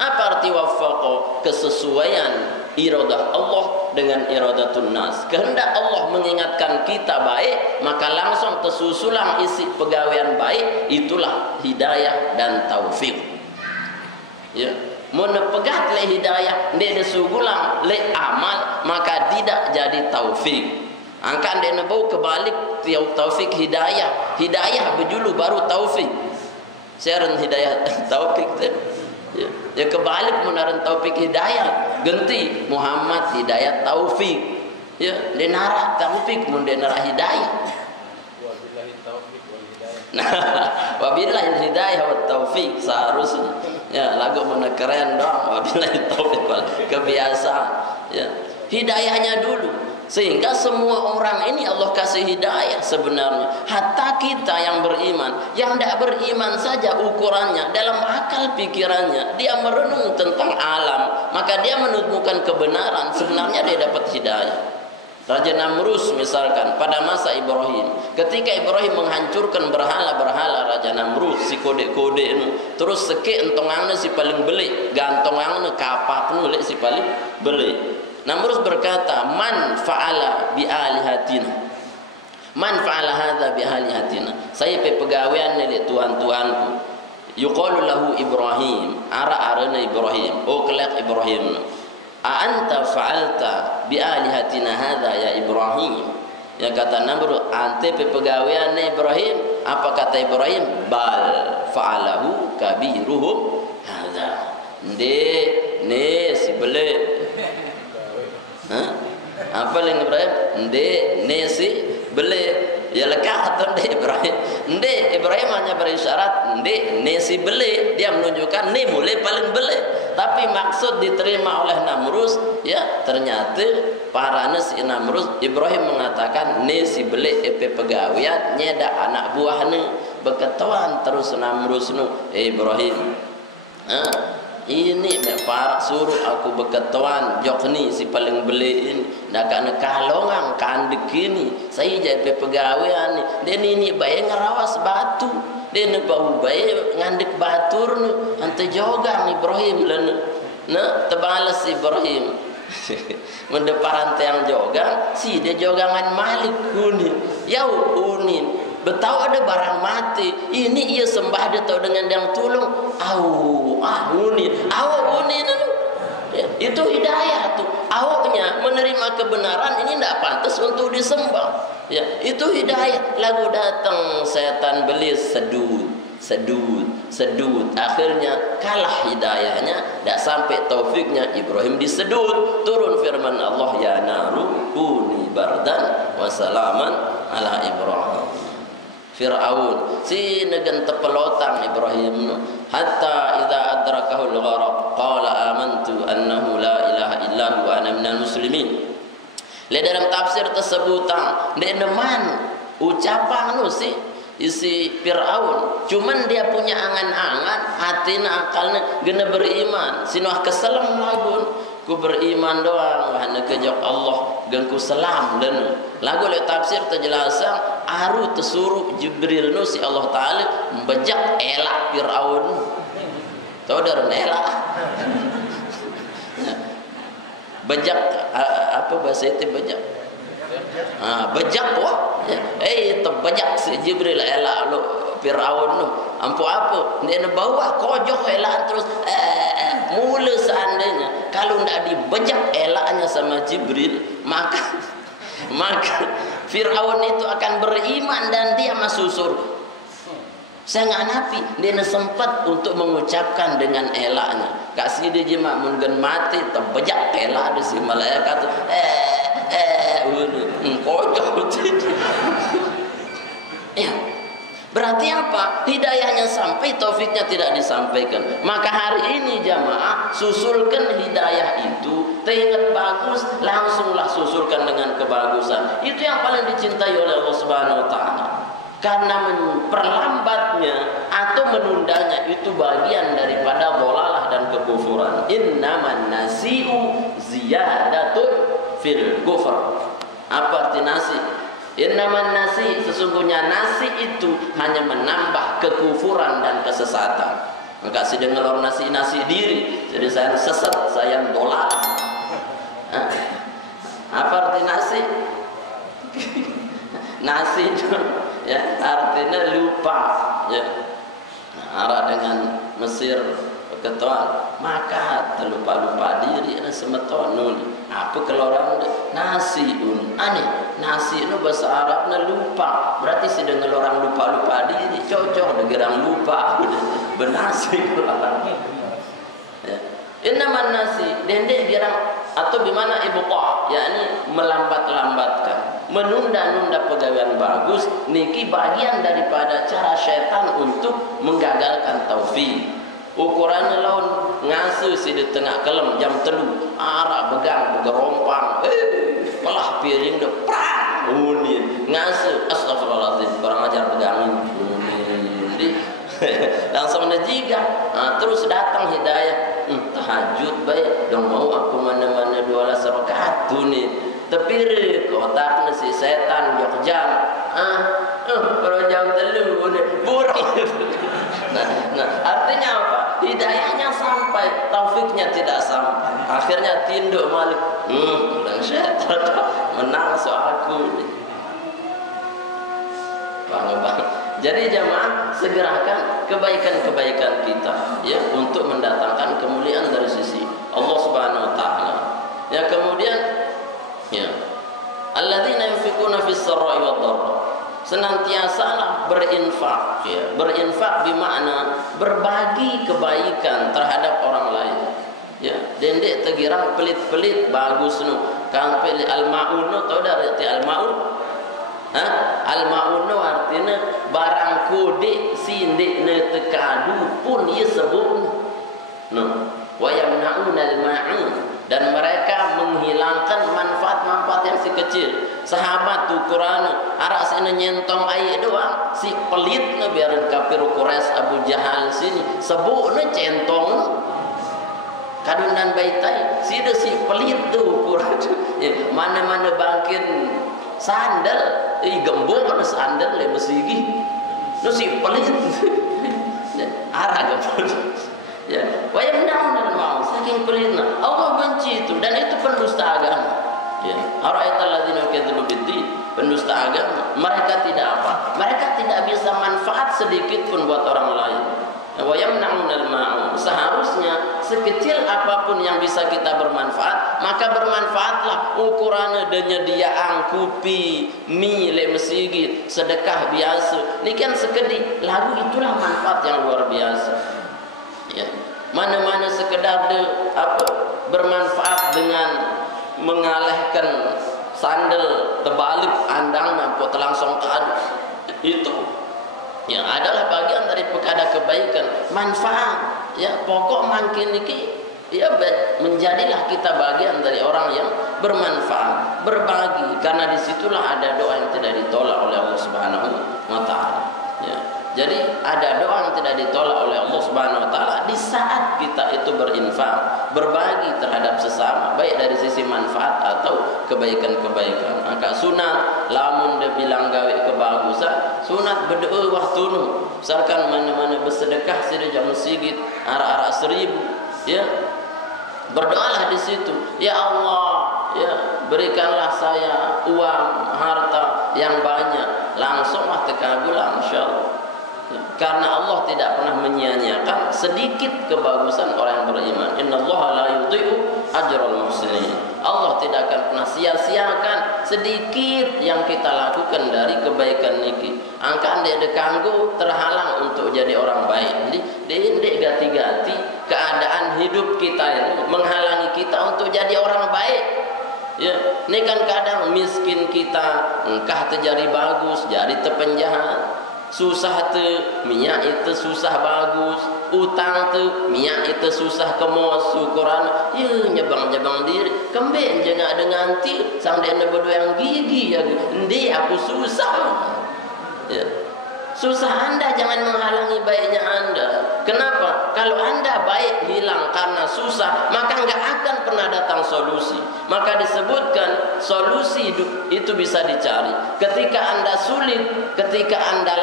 Apa arti waffaqa? Kesesuaian iradah Allah dengan iradatun nas. Kehendak Allah mengingatkan kita baik, maka langsung tersusulang isi pegawaian baik. Itulah hidayah dan taufik. Ya, menepegat le hidayah, dia sugulang le amal, maka tidak jadi taufik. Angkat dia nebau kebalik taufik hidayah. Hidayah berjulu baru taufik. Sharing hidayah taufik ya, ya kebalik menaran taufik hidayah ganti Muhammad hidayah taufik ya denara taufik mun denara hidayah wabillahi taufik wal hidayah. Nah, wabillahi hidayah wat taufik seharusnya ya lagu mana keren dong wabillahi taufik wal kebiasaan ya hidayahnya dulu. Sehingga semua orang ini Allah kasih hidayah sebenarnya. Hatta kita yang beriman, yang tidak beriman saja ukurannya dalam akal pikirannya, dia merenung tentang alam, maka dia menemukan kebenaran, sebenarnya dia dapat hidayah. Raja Namrus misalkan pada masa Ibrahim, ketika Ibrahim menghancurkan berhala-berhala Raja Namrus si kode-kode itu, terus seke entongangnya si paling beli, gantongangnya kapak nulik si paling beli. Namrus berkata, "Man fa'ala bi alihatina." Man fa'ala hadza bi alihatina. Saya pegawaian ni tuan-tuanku. Yuqalu lahu Ibrahim, ara-arana Ibrahim. Oh kelak Ibrahim. A anta fa'alta bi alihatina hadza ya Ibrahim. Ya kata Namrus, "Ante pegawaian ni Ibrahim." Apa kata Ibrahim? "Bal fa'alahu kabiruhum hadza." Ne si bele apa yang Ibrahim? Nesi beli ya lekah atau Ibrahim? Ibrahim hanya berisyarat nesi beli, dia menunjukkan mulai paling beli. Tapi maksud diterima oleh Namrus ya ternyata para nasi Namrus Ibrahim mengatakan nesi beli pegawaian nyeda anak buahnya beketuan terus Namrus Ibrahim. Ini separak suruh aku berketuan jok ni si paling beliin dah kana kalongang kandek ini saya jadi pegawai ni dia ni bae ngarawas batu dia ni bau bae ngandek batur ni ante jogang Ibrahim lana na tebalas Ibrahim mendeparan yang jogang si dia jogangan Malik kuning yau unin betau ada barang mati ini ia sembah dia tahu dengan yang tolong unin ya, itu hidayah tuh awaknya menerima kebenaran ini tidak pantas untuk disembah ya itu hidayah lagu datang setan belis sedut akhirnya kalah hidayahnya tidak sampai taufiknya Ibrahim disedut turun firman Allah ya naru kuni bardan wa salaman ala Ibrahim Fir'aun si negan tepelotang Ibrahim hatta idza adrakahu al-gharq qala amantu annahu la ilaha illa huwa ana minal muslimin. Le dalam tafsir tersebut dia neman ucapan nu si isi Fir'aun cuman dia punya angan-angan hatina akalna gena beriman sinuh keselam lagun ku beriman doang hanya kejok Allah gengku selam dan lagu le tafsir terjelasan aru tersuruh Jibril nu si Allah Ta'ala membejak elak Fir'aun tahu darun elak bejak apa bahasa itu bejak bejak wah terbejak si Jibril elak lu Fir'aun nu ampu apa dia bawa kojok elak terus mula seandainya kalau tidak dibejak elaknya sama Jibril maka Fir'aun itu akan beriman dan dia masuk surga. Saya nggak napi dia sempat untuk mengucapkan dengan elaknya kasih dia jema mungkin mati terbejak elak ada si malaikat kocok ya berarti apa hidayahnya sampai taufiknya tidak disampaikan maka hari ini jamaah susulkan hidayah itu teringat bagus langsunglah susulkan dengan kebagusan itu yang paling dicintai oleh Allah Subhanahu wa taala karena memperlambatnya atau menundanya itu bagian daripada dhalalah dan kekufuran innaman nasi'u ziyadatun fil kufr apa arti nasi innaman nasi sesungguhnya nasi itu hanya menambah kekufuran dan kesesatan enggak sih dengar nasi diri jadi saya sesat saya dolak apa arti nasi nasi itu ya artinya lupa ya arah dengan Mesir ketuan maka terlupa diri ada semeton nun apa kalau orang nasiun aneh nasi itu bahasa Arabnya lupa berarti sedang orang lupa diri cocok dengan lupa benasi ya innaman nasi dendek girang atau bimana ibqa yakni melambatkan menunda-nunda pegawaian bagus niki bagian daripada cara syaitan untuk menggagalkan taufik ukurannya lawan ngasuh si di tengah kelem jam 3 arah begang begerompang pelah piring de prang unin ngasuh astagfirullahaladzim kurang ajar begangin langsung nejiga terus datang hidayah tahajud baik dong mau aku mana-mana 12 rakaat nih tepir kotak si setan jok jam kalau jam 3 burung nah artinya apa hidayahnya sampai taufiknya tidak sampai akhirnya tinduk Malik dan setan menang soalku bang jadi jamaah segerakan kebaikan-kebaikan kita ya untuk mendatangkan kemuliaan dari sisi Allah Subhanahu wa taala ya kemudian ya alladzina yunfiquna fis sarra'i wad dharra senantiasa berinfak ya berinfak bermakna berbagi kebaikan terhadap orang lain ya dendek tegirang pelit-pelit bagus nu kang pilih al-maun tahu dari al-maun al-maun artinya barang kode sindik ne tekadu pun ia sebut no wa yamna'un al-ma'un dan mereka menghilangkan manfaat-manfaat yang si kecil sahabat tu Quran arak sini nyentong air doang si pelit ne biarin kafir Quraisy Abu Jahal sini sebut ne centong kadu baitai sida si pelit tu ukuran mana-mana bangkin sandal gembok mana sandal le mesigi nu si pelit arah gembok ya wa yamna'una al-ma'ruf saking pelitna Allah benci itu dan itu pendusta agama ya ara'aital ladzina kadzabu bid-din pendusta agama mereka tidak apa mereka tidak bisa manfaat sedikit pun buat orang lain wa yamna'unal ma'un seharusnya sekecil apapun yang bisa kita bermanfaat maka bermanfaatlah ukurannya denya dia angkupi mie le mesigit sedekah biasa ini kan sekedip lagu itulah manfaat yang luar biasa ya mana-mana sekedar bermanfaat dengan mengalihkan sandal terbalik andang nampak langsung ke itu yang adalah bagian dari perkara kebaikan manfaat ya pokok makin niki ya menjadilah kita bagian dari orang yang bermanfaat berbagi karena disitulah ada doa yang tidak ditolak oleh Allah Subhanahu wa taala ya jadi ada doa yang tidak ditolak oleh Allah Subhanahu wa taala di saat kita itu berinfak berbagi terhadap sesama baik dari sisi manfaat atau kebaikan-kebaikan maka sunat lamun dia bilang gawe kebagusan sunat berdoa waktu nu misalkan mana-mana bersedekah sida jam sigit arah-arah 1000 ya berdoalah di situ ya Allah ya berikanlah saya uang harta yang banyak langsunglah tekabulah insyaallah ya, karena Allah tidak pernah menyia-nyiakan sedikit kebagusan orang yang beriman innallaha la yudhi'u ajral muhsinin Allah tidak akan pernah sia-siakan sedikit yang kita lakukan dari kebaikan niki angka ndek dekanggo terhalang untuk jadi orang baik jadi ndek gati-gati keadaan hidup kita ini menghalangi kita untuk jadi orang baik ya ini kan kadang miskin kita engkah terjadi bagus jadi terpenjahat susah tu minyak itu susah bagus utang tu minyak itu susah kemos ukuran ya nyebang-nyebang diri kembali jangan dengan ti sang dia berdua yang gigi ya ndi aku susah ya susah anda jangan menghalangi baiknya anda kenapa kalau anda baik hilang karena susah maka enggak akan pernah datang solusi maka disebutkan solusi itu bisa dicari ketika anda sulit ketika anda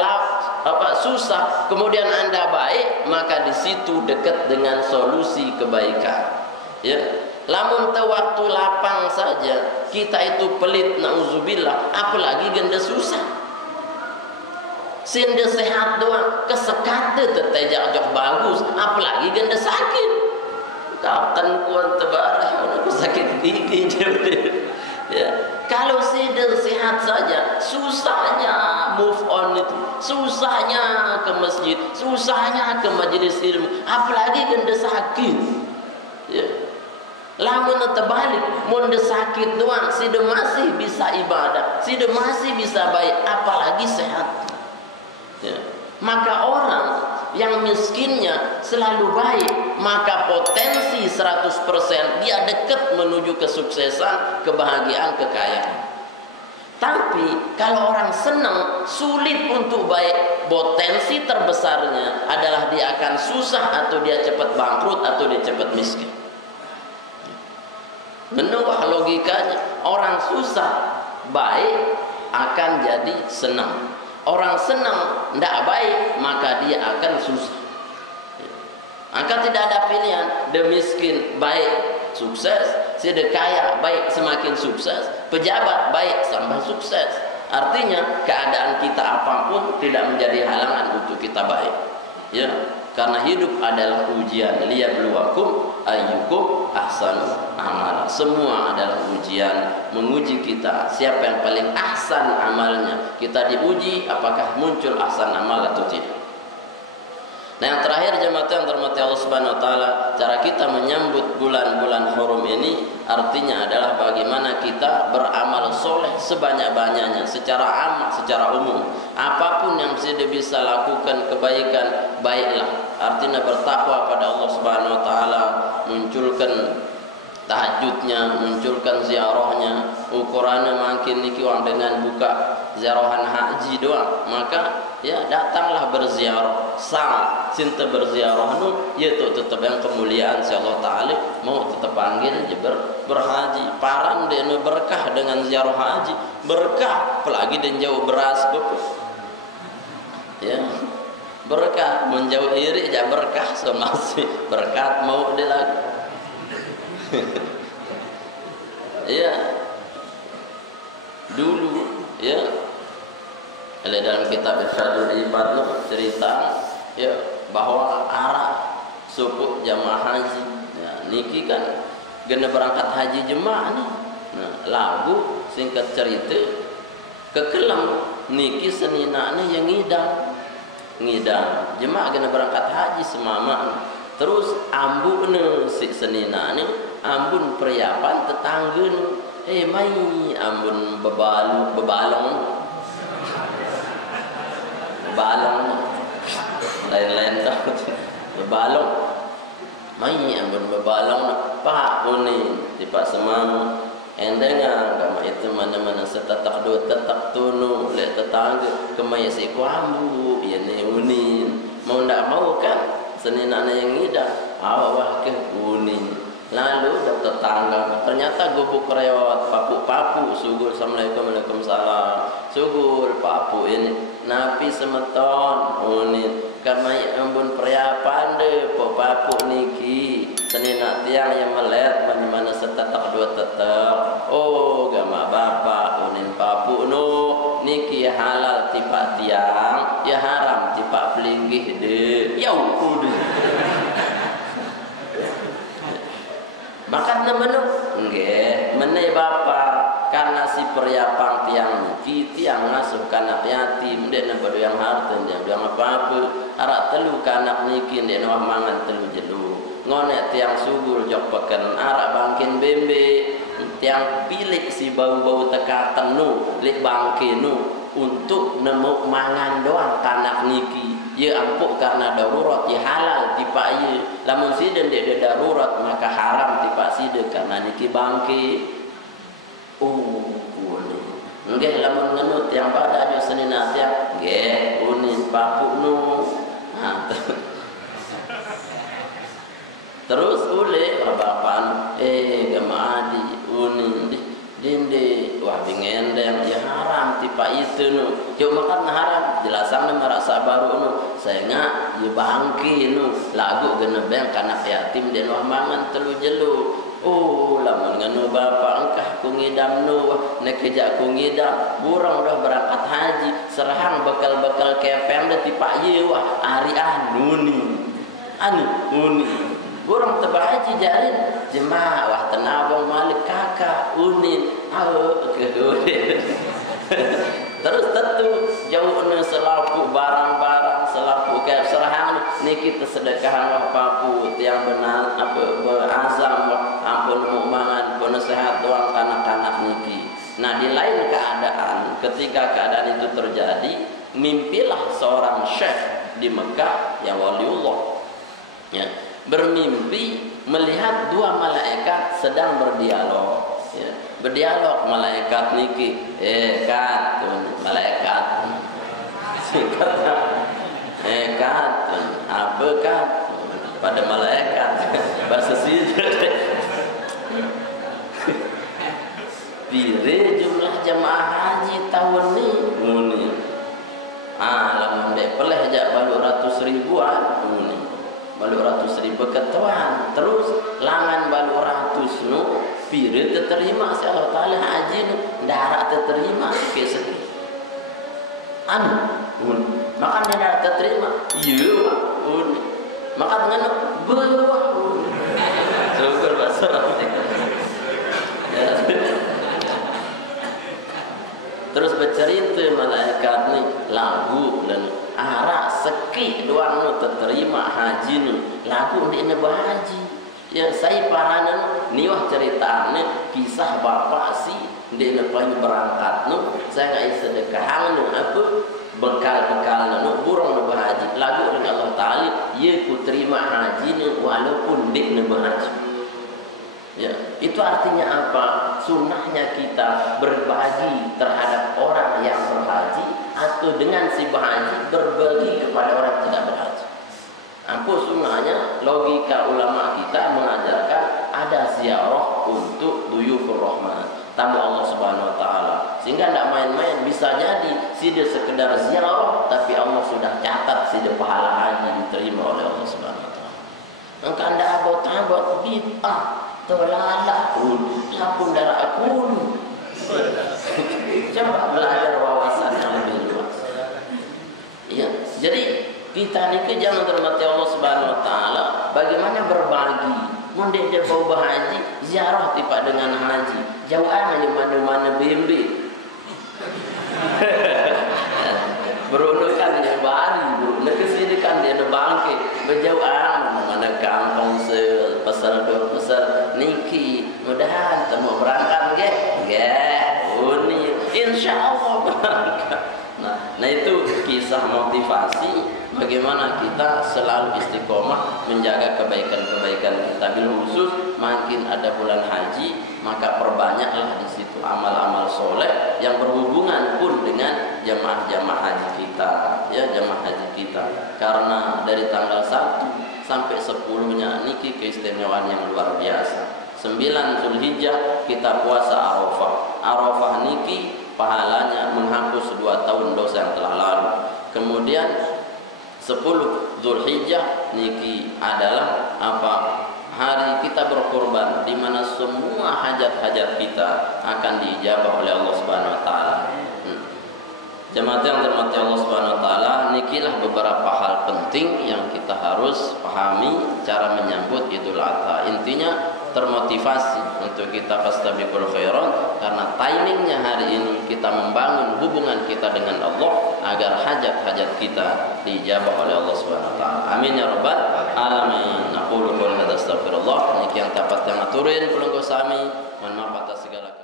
susah kemudian anda baik maka di situ dekat dengan solusi kebaikan ya lamun te waktu lapang saja kita itu pelit nauzubillah apalagi ganda susah sinde sehat doang kesekat tetejak jok bagus apalagi ganda sakit kapan kuat tebarah aku sakit gigi ya kalau sinde sehat saja susahnya move on itu susahnya ke masjid susahnya ke majelis ilmu apalagi ganda sakit ya lamun terbalik mun sakit doang sinde masih bisa ibadah sinde masih bisa baik apalagi sehat ya. Maka orang yang miskinnya selalu baik maka potensi 100% dia dekat menuju kesuksesan kebahagiaan kekayaan tapi kalau orang senang sulit untuk baik potensi terbesarnya adalah dia akan susah atau dia cepat bangkrut atau dia cepat miskin menurut logikanya orang susah baik akan jadi senang orang senang tidak baik maka dia akan susah maka tidak ada pilihan dia miskin baik sukses si dia kaya baik semakin sukses pejabat baik sampai sukses artinya keadaan kita apapun tidak menjadi halangan untuk kita baik ya karena hidup adalah ujian liyabluwakum ayyukum ahsanu amala semua adalah ujian menguji kita siapa yang paling ahsan amalnya kita diuji apakah muncul ahsan amal atau tidak nah yang terakhir jemaat yang dirahmati Allah Subhanahu wa taala cara kita menyambut bulan-bulan hurum ini artinya adalah bagaimana kita beramal soleh sebanyak-banyaknya secara am secara umum apapun yang bisa lakukan kebaikan baiklah artinya bertakwa pada Allah Subhanahu wa taala munculkan tahajudnya munculkan ziarahnya ukurannya makin niki wang dengan buka ziarahan haji doang maka ya datanglah berziarah sang cinta berziarah nu ya tu tetap yang kemuliaan si Allah Ta'ala mau tetap panggil je berhaji paran dia nu berkah dengan ziarah haji berkah apalagi dan jauh beras ya berkah menjauh iri aja berkah semasi berkat mau dia lagi ya dulu ya ada dalam kitab Irsyadul Ibad cerita ya bahwa arah suku jamaah haji ya, niki kan gena berangkat haji jemaah nih nah, lagu singkat cerita kekelam niki seninana yang ngidang jemaah gena berangkat haji semama terus ambune si seninana ambun peryapan tetanggeun mai ambun bebalong lain-lain dah bebalong mai ambun bebalong pak kuning tipak semang endengan kama itu mana-mana setatak dua tetak tunu le tetangga kemai si kuambu ya ne unin mau ndak mau kan seninana yang ngida awah ke unin lalu tetangga ternyata gubuk reot papu sugur assalamualaikum waalaikumsalam sugur papu ini napi semeton unit karena ambun peryapan de papu niki senina tiang yang melet mana-mana setatak dua tetak oh gama bapak unin papu no niki halal tipak tiang ya haram tipak pelinggih de ya udah makan menu nggih meneh bapak karena si peryapang tiang niki tiang ngasuh anak yatim dek nang yang harta yang apa-apa arak telu anak niki dek nang mangan telu jelu ngonek tiang subur jok peken arak bangkin bembe tiang pilik si bau-bau teka tenu lek bangkin nu untuk nemu mangan doang anak niki ya ampuk karena darurat ya halal tipa ye lamun sida ndek darurat maka haram tipa sida karena niki bangki uni nggih lamun ngenut yang pada aja senina tiap nggih uni papu nu nah, terus ule bapan gama adi uni dinde wah bingendeng ya haram tipa itu nu cuma kan haram jelasan merasa baru nu saya ngak ya bangki nu lagu genebeng kanak yatim den wah mangan telu jelu oh lamun nganu bapak engkah ku ngidam nu nek keja ku ngidam burang udah berangkat haji serahang bekal-bekal kepeng de tipa ye wah ari anuni uni burung tebak haji jarin jemaah wah tenabong malik kakak unin terus tentu jauh selaku barang-barang selaku kayak serahan niki tersedekahan wah papu yang benar apa berazam ampun mumangan pun sehat doang kanak-kanak niki nah di lain keadaan ketika keadaan itu terjadi mimpilah seorang syekh di Mekah yang waliullah ya bermimpi melihat dua malaikat sedang berdialog ya. Berdialog malaikat niki kat malaikat kat apa kat pada malaikat bahasa sihir pire jumlah jamaah haji tahun ini lamun dek peleh jak balu ratus ribuan ini balu ratus ribu ketuan terus langan balu ratus nu pire terima si Allah Ta'ala haji nu darat terima kesini makan dia darat terima iya makan dengan bawah syukur bahasa terus bercerita malaikat ni lagu dan arah seki doang nu terima haji nu lagu dia nak berhaji ya saya paranan ni wah ceritanya kisah bapak si dia nak berangkat nu saya ngai sedekah nu apa bekal-bekal nu burung nak berhaji lagu dengan Allah Ta'ala ia ku terima haji nu walaupun dia nak berhaji ya itu artinya apa sunnahnya kita berbagi terhadap orang yang berhaji atau dengan si berhaji berbagi kepada orang yang tidak berhaji. Apa sunnahnya? Logika ulama kita mengajarkan ada ziarah untuk duyufur rahman, tamu Allah Subhanahu wa taala. Sehingga tidak main-main, bisa jadi si dia sekedar ziarah tapi Allah sudah catat si dia pahala haji diterima oleh Allah Subhanahu wa taala. Maka anda abot-abot bid'ah, tolak lapun darah akun. Coba belajar wawasan yang lebih luas. Ya, jadi kita ni jangan termati Allah Subhanahu wa taala bagaimana berbagi. Mundek dia bau berhaji, ziarah tiba dengan haji. Jauhan di mana-mana BMB. Berunukan yang baru, nak kesini kan dia ada bangkit. Berjauhan mana kampung pasal niki. Mudahan temu berangkat ke? Uni insyaallah berangkat. Nah itu kisah motivasi bagaimana kita selalu istiqomah menjaga kebaikan-kebaikan kita. Bil khusus makin ada bulan haji, maka perbanyaklah di situ amal-amal soleh yang berhubungan pun dengan jamaah-jamaah haji kita, ya jamaah haji kita. Karena dari tanggal 1 sampai 10-nya niki keistimewaan yang luar biasa. 9 Zulhijjah kita puasa Arafah. Arafah niki pahalanya menghapus 2 tahun dosa yang telah lalu. Kemudian 10 Zulhijjah niki adalah apa? Hari kita berkorban, di mana semua hajat-hajat kita akan diijabah oleh Allah Subhanahu wa taala. Jemaat yang dirahmati Allah Subhanahu wa taala, nikilah beberapa hal penting yang kita harus pahami cara menyambut Idul Adha. Intinya termotivasi untuk kita fastabiqul khairat karena timingnya hari ini kita membangun hubungan kita dengan Allah agar hajat-hajat kita dijabah oleh Allah Subhanahu wa taala. Amin ya rabbal alamin. Naqulu qul hadza astaghfirullah. Niki yang dapat yang aturin kula sami. Mohon maaf atas segala